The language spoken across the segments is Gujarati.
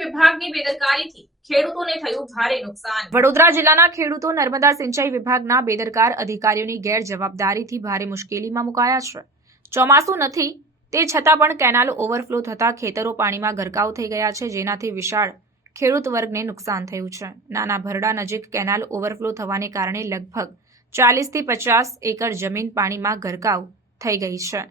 વિભાગની બેદરકારીથી ખેડૂતોને થયું ભારે નુકસાન. વડોદરા જિલ્લાના ખેડૂતો નર્મદા સિંચાઈ વિભાગના બેદરકાર અધિકારીઓની ગેરજવાબદારીથી ભારે મુશ્કેલીમાં મુકાયા છે. ચોમાસું નથી, તે છતાં પણ કેનાલ ઓવરફ્લો થતા ખેતરો પાણીમાં ગરકાવ થઈ ગયા છે, જેનાથી વિશાળ ખેડૂત વર્ગને નુકસાન થયું છે. નાના ભરડા નજીક કેનાલ ઓવરફ્લો થવાને કારણે લગભગ ચાલીસથી પચાસ એકર જમીન પાણીમાં ગરકાવ થઈ ગઈ છે.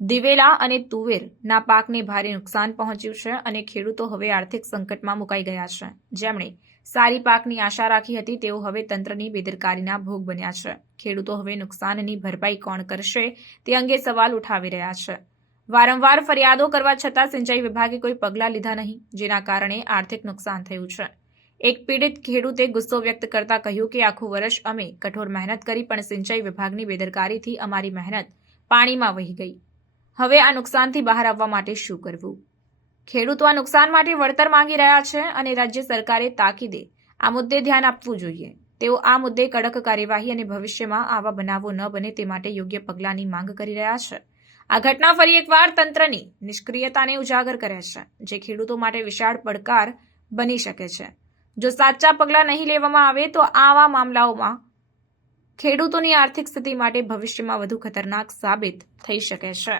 દિવેલા અને તુવેરના પાકને ભારે નુકસાન પહોંચ્યું છે અને ખેડૂતો હવે આર્થિક સંકટમાં મુકાઈ ગયા છે. જેમણે સારી પાકની આશા રાખી હતી, તેઓ હવે તંત્રની બેદરકારીના ભોગ બન્યા છે. ખેડૂતો હવે નુકસાનની ભરપાઈ કોણ કરશે તે અંગે સવાલ ઉઠાવી રહ્યા છે. વારંવાર ફરિયાદો કરવા છતાં સિંચાઈ વિભાગે કોઈ પગલાં લીધા નહીં, જેના કારણે આર્થિક નુકસાન થયું છે. એક પીડિત ખેડૂતે ગુસ્સો વ્યક્ત કરતા કહ્યું કે, આખું વર્ષ અમે કઠોર મહેનત કરી, પણ સિંચાઈ વિભાગની બેદરકારીથી અમારી મહેનત પાણીમાં વહી ગઈ. હવે આ નુકસાનથી બહાર આવવા માટે શું કરવું? ખેડૂતો આ નુકસાન માટે વળતર માંગી રહ્યા છે અને રાજ્ય સરકારે તાકીદે આ મુદ્દે ધ્યાન આપવું જોઈએ. તેઓ આ મુદ્દે કડક કાર્યવાહી અને ભવિષ્યમાં આવા બનાવો ન બને તે માટે યોગ્ય પગલાંની માંગ કરી રહ્યા છે. આ ઘટના ફરી એકવાર તંત્રની નિષ્ક્રિયતાને ઉજાગર કરે છે, જે ખેડૂતો માટે વિશાળ પડકાર બની શકે છે. જો સાચા પગલાં નહીં લેવામાં આવે તો આવા મામલાઓમાં ખેડૂતોની આર્થિક સ્થિતિ માટે ભવિષ્યમાં વધુ ખતરનાક સાબિત થઈ શકે છે.